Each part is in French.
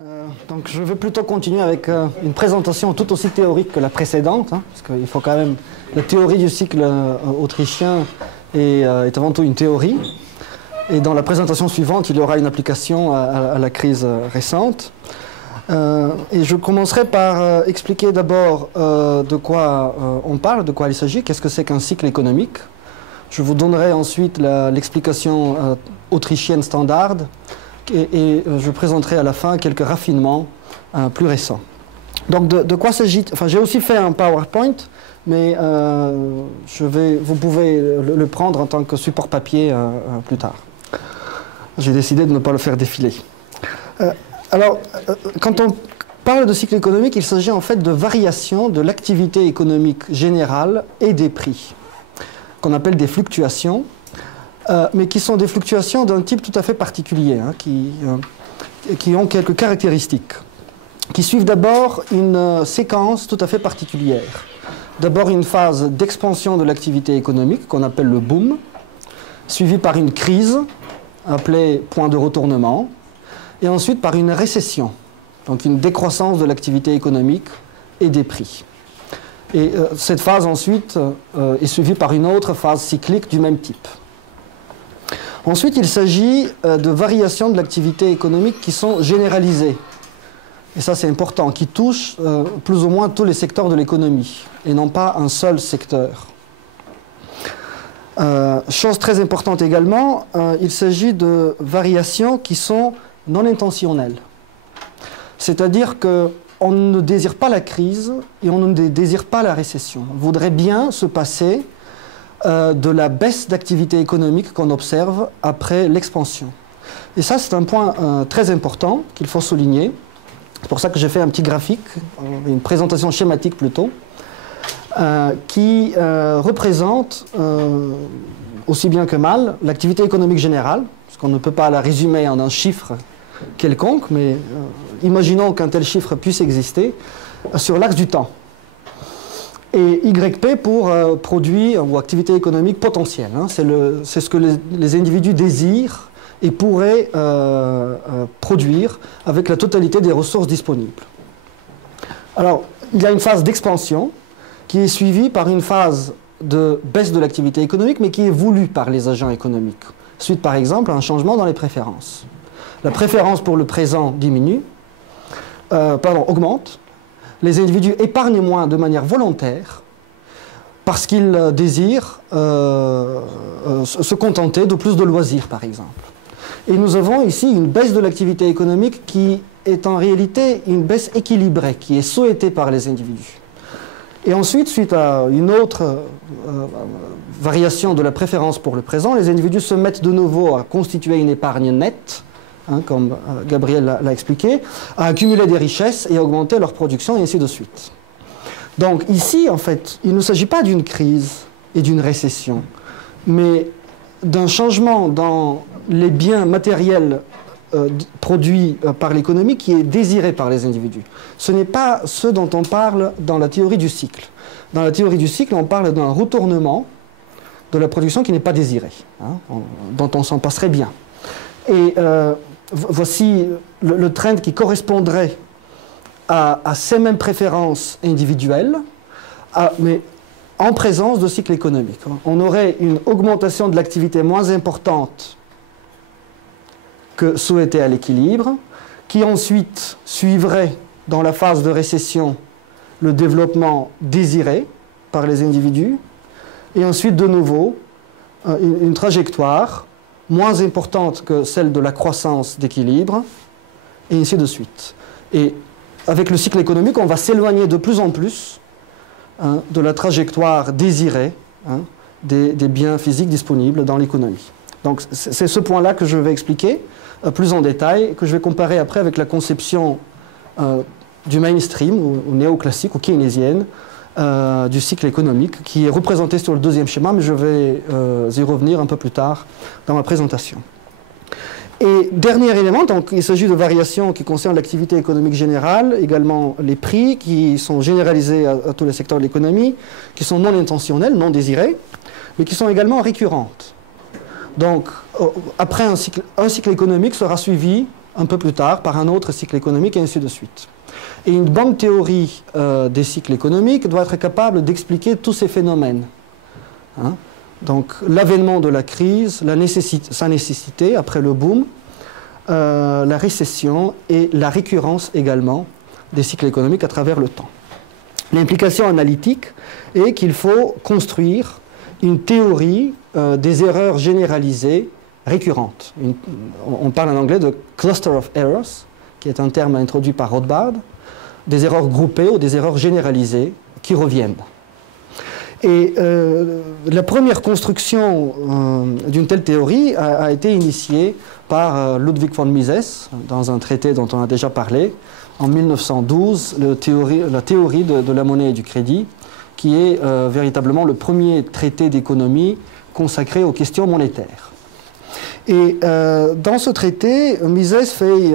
Donc je vais plutôt continuer avec une présentation tout aussi théorique que la précédente, hein, parce qu'il faut quand même... La théorie du cycle autrichien est avant tout une théorie. Et dans la présentation suivante, il y aura une application à la crise récente. Et je commencerai par expliquer d'abord de quoi on parle, de quoi il s'agit, qu'est-ce que c'est qu'un cycle économique. Je vous donnerai ensuite l'explication autrichienne standard. Et je présenterai à la fin quelques raffinements plus récents. Donc de quoi s'agit-il? Enfin, j'ai aussi fait un PowerPoint, mais vous pouvez le prendre en tant que support papier plus tard. J'ai décidé de ne pas le faire défiler. Alors, quand on parle de cycle économique, il s'agit en fait de variation de l'activité économique générale et des prix, qu'on appelle des fluctuations. Mais qui sont des fluctuations d'un type tout à fait particulier, hein, qui ont quelques caractéristiques, qui suivent d'abord une séquence tout à fait particulière. D'abord une phase d'expansion de l'activité économique, qu'on appelle le boom, suivie par une crise, appelée point de retournement, et ensuite par une récession, donc une décroissance de l'activité économique et des prix. Et cette phase ensuite est suivie par une autre phase cyclique du même type. Ensuite, il s'agit de variations de l'activité économique qui sont généralisées. Et ça, c'est important, qui touchent plus ou moins tous les secteurs de l'économie, et non pas un seul secteur. Chose très importante également, il s'agit de variations qui sont non intentionnelles. C'est-à-dire qu'on ne désire pas la crise et on ne désire pas la récession. On voudrait bien se passer de la baisse d'activité économique qu'on observe après l'expansion. Et ça, c'est un point très important qu'il faut souligner. C'est pour ça que j'ai fait un petit graphique, une présentation schématique plutôt, qui représente aussi bien que mal l'activité économique générale, parce qu'on ne peut pas la résumer en un chiffre quelconque, mais imaginons qu'un tel chiffre puisse exister sur l'axe du temps. Et YP pour produit ou activité économique potentielle. Hein. C'est ce que les individus désirent et pourraient produire avec la totalité des ressources disponibles. Alors, il y a une phase d'expansion qui est suivie par une phase de baisse de l'activité économique, mais qui est voulue par les agents économiques, suite par exemple à un changement dans les préférences. La préférence pour le présent diminue, augmente. Les individus épargnent moins de manière volontaire parce qu'ils désirent se contenter de plus de loisirs, par exemple. Et nous avons ici une baisse de l'activité économique qui est en réalité une baisse équilibrée, qui est souhaitée par les individus. Et ensuite, suite à une autre variation de la préférence pour le présent, les individus se mettent de nouveau à constituer une épargne nette, hein, comme Gabriel l'a expliqué, à accumuler des richesses et à augmenter leur production, et ainsi de suite. Donc ici, en fait, il ne s'agit pas d'une crise et d'une récession, mais d'un changement dans les biens matériels produits par l'économie qui est désiré par les individus. Ce n'est pas ce dont on parle dans la théorie du cycle. Dans la théorie du cycle, on parle d'un retournement de la production qui n'est pas désirée, hein, dont on s'en passerait bien. Et voici le trend qui correspondrait à ces mêmes préférences individuelles, mais en présence de cycle économique. On aurait une augmentation de l'activité moins importante que souhaitée à l'équilibre, qui ensuite suivrait dans la phase de récession le développement désiré par les individus, et ensuite de nouveau une trajectoire moins importante que celle de la croissance d'équilibre, et ainsi de suite. Et avec le cycle économique, on va s'éloigner de plus en plus de la trajectoire désirée des biens physiques disponibles dans l'économie. Donc c'est ce point-là que je vais expliquer plus en détail, que je vais comparer après avec la conception du mainstream, ou néoclassique, ou keynésienne, du cycle économique, qui est représenté sur le deuxième schéma, mais je vais y revenir un peu plus tard dans ma présentation. Et dernier élément, donc, il s'agit de variations qui concernent l'activité économique générale, également les prix qui sont généralisés à tous les secteurs de l'économie, qui sont non intentionnelles, non désirées, mais qui sont également récurrentes. Donc, après un cycle économique sera suivi un peu plus tard par un autre cycle économique, et ainsi de suite. Et une bonne théorie des cycles économiques doit être capable d'expliquer tous ces phénomènes. Hein? Donc l'avènement de la crise, sa nécessité après le boom, la récession et la récurrence également des cycles économiques à travers le temps. L'implication analytique est qu'il faut construire une théorie des erreurs généralisées récurrentes. On parle en anglais de cluster of errors, qui est un terme introduit par Rothbard, des erreurs groupées ou des erreurs généralisées qui reviennent. Et la première construction d'une telle théorie a été initiée par Ludwig von Mises, dans un traité dont on a déjà parlé, en 1912, la théorie de la monnaie et du crédit, qui est véritablement le premier traité d'économie consacré aux questions monétaires. Et dans ce traité, Mises fait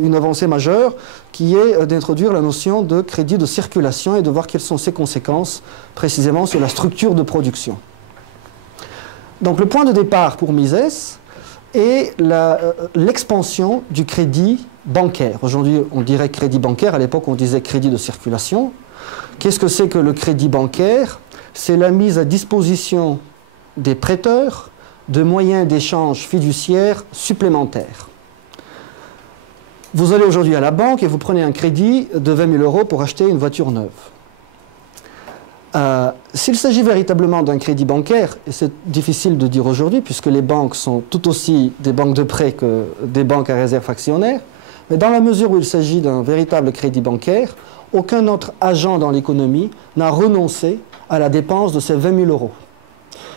une avancée majeure qui est d'introduire la notion de crédit de circulation et de voir quelles sont ses conséquences précisément sur la structure de production. Donc le point de départ pour Mises est l'expansion du crédit bancaire. Aujourd'hui, on dirait crédit bancaire, à l'époque on disait crédit de circulation. Qu'est-ce que c'est que le crédit bancaire? C'est la mise à disposition des prêteurs de moyens d'échange fiduciaires supplémentaires. Vous allez aujourd'hui à la banque et vous prenez un crédit de 20 000 € pour acheter une voiture neuve. S'il s'agit véritablement d'un crédit bancaire, et c'est difficile de dire aujourd'hui puisque les banques sont tout aussi des banques de prêt que des banques à réserve actionnaire, mais dans la mesure où il s'agit d'un véritable crédit bancaire, aucun autre agent dans l'économie n'a renoncé à la dépense de ces 20 000 €.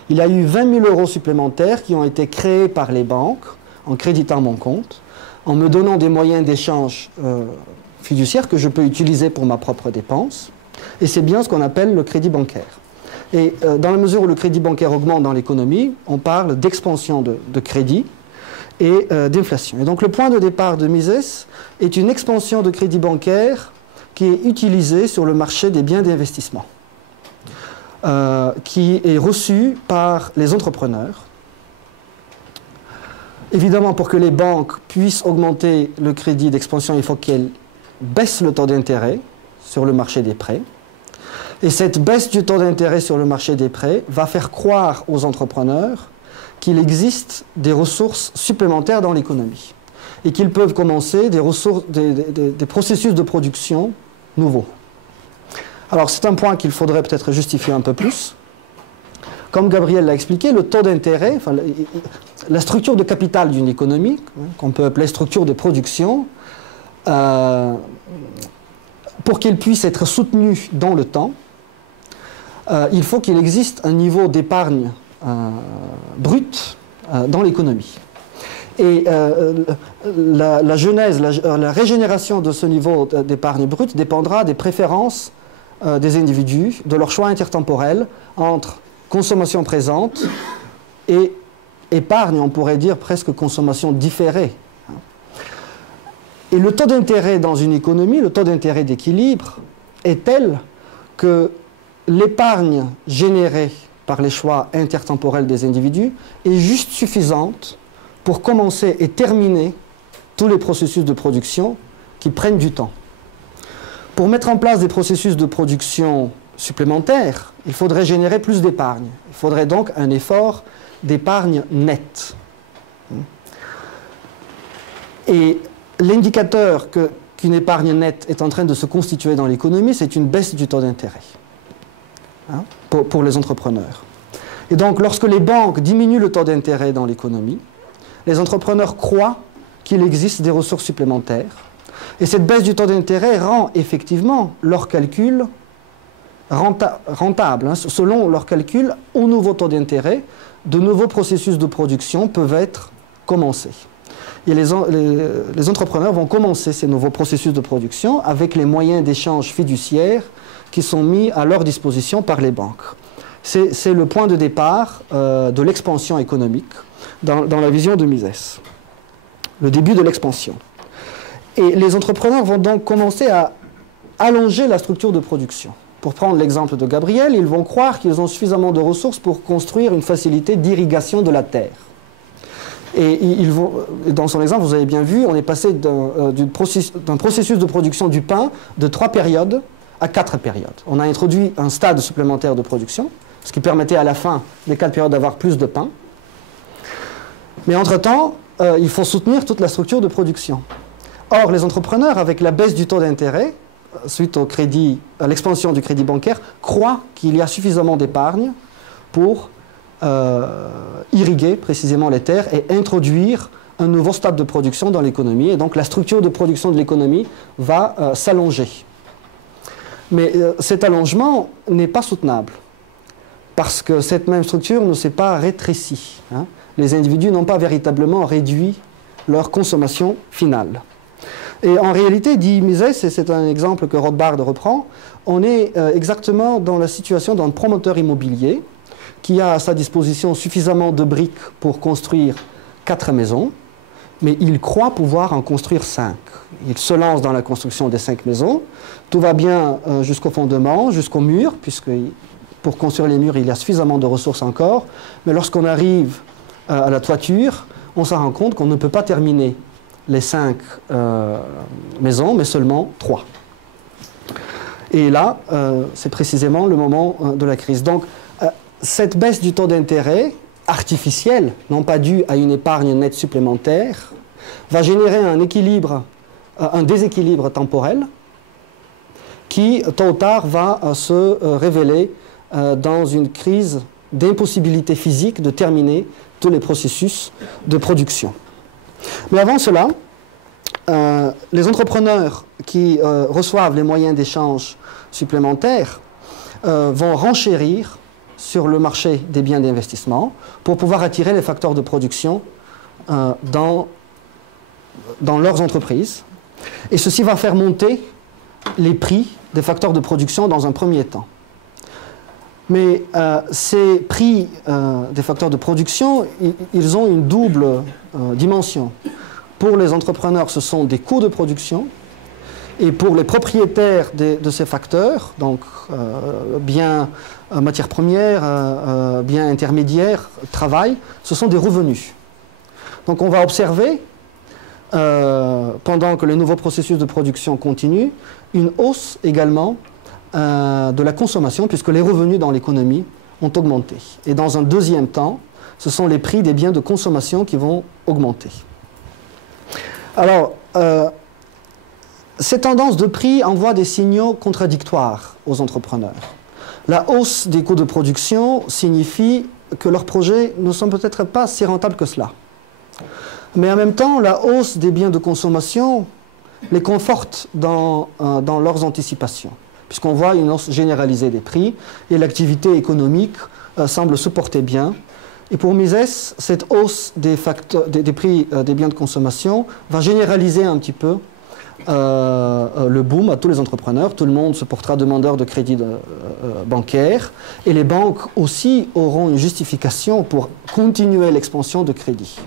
Il y a eu 20 000 € supplémentaires qui ont été créés par les banques en créditant mon compte, en me donnant des moyens d'échange fiduciaires que je peux utiliser pour ma propre dépense. Et c'est bien ce qu'on appelle le crédit bancaire. Et dans la mesure où le crédit bancaire augmente dans l'économie, on parle d'expansion de crédit et d'inflation. Et donc le point de départ de Mises est une expansion de crédit bancaire qui est utilisée sur le marché des biens d'investissement. Qui est reçu par les entrepreneurs. Évidemment, pour que les banques puissent augmenter le crédit d'expansion, il faut qu'elles baissent le taux d'intérêt sur le marché des prêts. Et cette baisse du taux d'intérêt sur le marché des prêts va faire croire aux entrepreneurs qu'il existe des ressources supplémentaires dans l'économie et qu'ils peuvent commencer des processus de production nouveaux. Alors c'est un point qu'il faudrait peut-être justifier un peu plus. Comme Gabriel l'a expliqué, le taux d'intérêt, enfin, la structure de capital d'une économie, qu'on peut appeler structure de production, pour qu'elle puisse être soutenue dans le temps, il faut qu'il existe un niveau d'épargne brute dans l'économie. Et la genèse, la régénération de ce niveau d'épargne brute dépendra des préférences des individus, de leur choix intertemporel entre consommation présente et épargne, on pourrait dire presque consommation différée. Et le taux d'intérêt dans une économie, le taux d'intérêt d'équilibre, est tel que l'épargne générée par les choix intertemporels des individus est juste suffisante pour commencer et terminer tous les processus de production qui prennent du temps. Pour mettre en place des processus de production supplémentaires, il faudrait générer plus d'épargne. Il faudrait donc un effort d'épargne nette. Et l'indicateur qu'une épargne nette est en train de se constituer dans l'économie, c'est une baisse du taux d'intérêt pour les entrepreneurs. Et donc, lorsque les banques diminuent le taux d'intérêt dans l'économie, les entrepreneurs croient qu'il existe des ressources supplémentaires. Et cette baisse du taux d'intérêt rend effectivement leurs calculs rentables. Selon leurs calculs, au nouveau taux d'intérêt, de nouveaux processus de production peuvent être commencés. Et les entrepreneurs vont commencer ces nouveaux processus de production avec les moyens d'échange fiduciaires qui sont mis à leur disposition par les banques. C'est le point de départ de l'expansion économique dans la vision de Mises. Le début de l'expansion. Et les entrepreneurs vont donc commencer à allonger la structure de production. Pour prendre l'exemple de Gabriel, ils vont croire qu'ils ont suffisamment de ressources pour construire une facilité d'irrigation de la terre. Et dans son exemple, vous avez bien vu, on est passé d'un processus de production du pain de 3 périodes à 4 périodes. On a introduit un stade supplémentaire de production, ce qui permettait à la fin des 4 périodes d'avoir plus de pain. Mais entre-temps, il faut soutenir toute la structure de production. Or, les entrepreneurs, avec la baisse du taux d'intérêt, suite au crédit, à l'expansion du crédit bancaire, croient qu'il y a suffisamment d'épargne pour irriguer précisément les terres et introduire un nouveau stade de production dans l'économie. Et donc la structure de production de l'économie va s'allonger. Mais cet allongement n'est pas soutenable parce que cette même structure ne s'est pas rétrécie. Hein. Les individus n'ont pas véritablement réduit leur consommation finale. Et en réalité, dit Mises, et c'est un exemple que Rothbard reprend, on est exactement dans la situation d'un promoteur immobilier qui a à sa disposition suffisamment de briques pour construire 4 maisons, mais il croit pouvoir en construire 5. Il se lance dans la construction des 5 maisons. Tout va bien jusqu'au fondement, jusqu'au mur, puisque pour construire les murs, il y a suffisamment de ressources encore. Mais lorsqu'on arrive à la toiture, on se rend compte qu'on ne peut pas terminer les 5 maisons, mais seulement 3. Et là, c'est précisément le moment de la crise. Donc, cette baisse du taux d'intérêt artificielle, non pas due à une épargne nette supplémentaire, va générer un déséquilibre temporel qui, tôt ou tard, va se révéler dans une crise d'impossibilité physique de terminer tous les processus de production. Mais avant cela, les entrepreneurs qui reçoivent les moyens d'échange supplémentaires vont renchérir sur le marché des biens d'investissement pour pouvoir attirer les facteurs de production dans leurs entreprises. Et ceci va faire monter les prix des facteurs de production dans un premier temps. Mais ces prix des facteurs de production, ils ont une double dimension. Pour les entrepreneurs, ce sont des coûts de production. Et pour les propriétaires de ces facteurs, donc biens, matières premières, biens intermédiaires, travail, ce sont des revenus. Donc on va observer, pendant que les nouveaux processus de production continuent, une hausse également de la consommation, puisque les revenus dans l'économie ont augmenté. Et dans un deuxième temps, ce sont les prix des biens de consommation qui vont augmenter. Alors, ces tendances de prix envoient des signaux contradictoires aux entrepreneurs. La hausse des coûts de production signifie que leurs projets ne sont peut-être pas si rentables que cela. Mais en même temps, la hausse des biens de consommation les conforte dans leurs anticipations, puisqu'on voit une hausse généralisée des prix et l'activité économique semble se porter bien. Et pour Mises, cette hausse des prix des biens de consommation va généraliser un petit peu le boom à tous les entrepreneurs. Tout le monde se portera demandeur de crédit bancaire et les banques aussi auront une justification pour continuer l'expansion de crédit.